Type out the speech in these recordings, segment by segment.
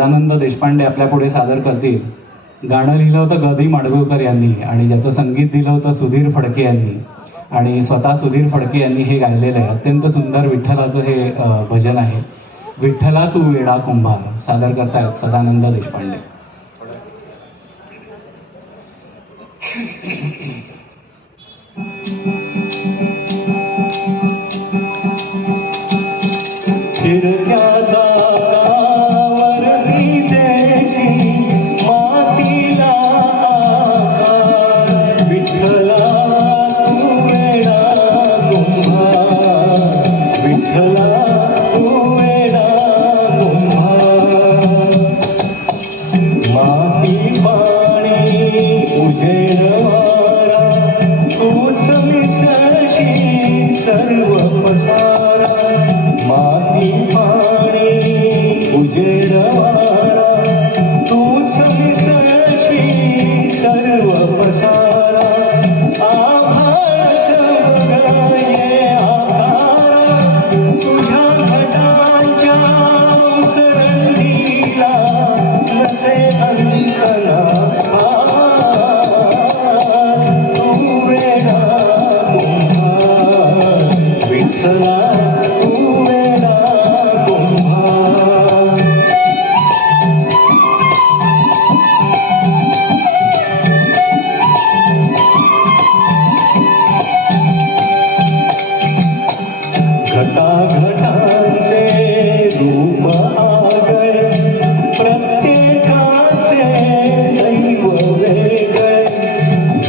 सदानंद देशपांडे आपल्या पुढे सादर करतील. गाणं लिहिलं होतं गदी माडगुळकर यांनी आणि ज्याचं संगीत दिलं होतं सुधीर फडके यांनी. आणि स्वतः सुधीर फडके यांनी हे गायलेलं आहे. अत्यंत सुंदर विठ्ठलाचं हे भजन आहे. विठ्ठला तू वेडा कुंभार सादर करतायत सदानंद देशपांडे. सर्व पसारा. माती पाणी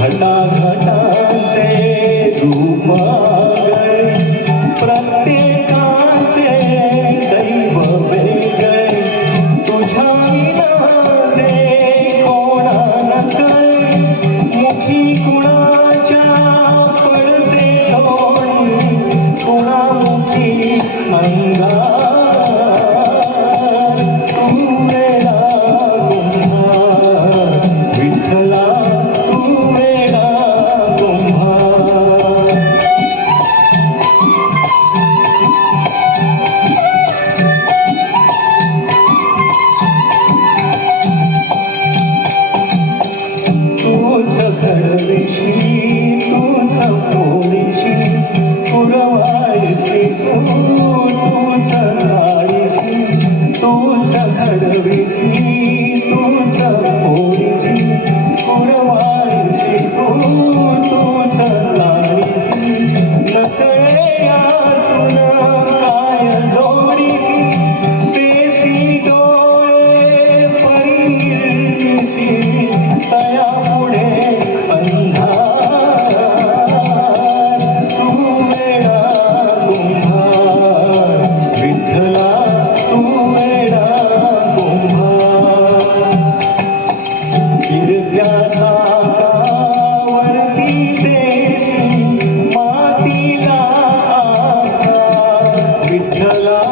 घटाघटांचे रूप आगळे प्रत्येकाचे दैव वेगळे तुझ्या विनाने कोणा नकळे मुखी कुणाच्या पडते लोणी कुणामुखी अंगार Deus. me Signal.